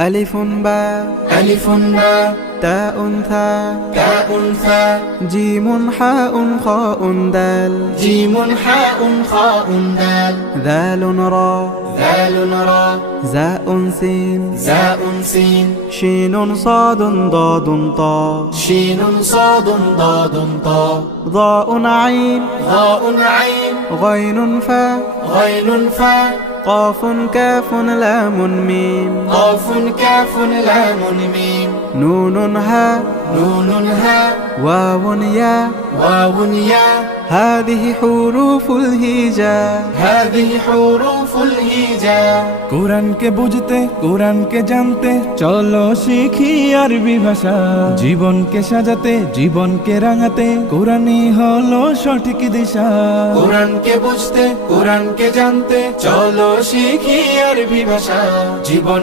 ألف باء ألف باء تاء ثاء تاء ثاء جيم حاء خاء دال جيم حاء خاء دال ذال راء ذال راء زاء سين زاء سين شين صاد ضاد طاء شين صاد ضاد طاء ضاء عين ضاء عين غين فاء غين فاء قاف كاف لام ميم قاف كاف لام ميم نون هاء نون هاء واو ياء واو ياء هذه حروف الهجاء هذه حروف الهجاء কোরআনকে বুঝতে কোরআনকে জানতে চলো শিখি আরবি ভাষা জীবনকে সাজাতে জীবনকে রাঙাতে কোরআনই হলো সঠিক দিশা কোরআনকে বুঝতে কোরআনকে জানতে চলো শিখি আরবি ভাষা জীবন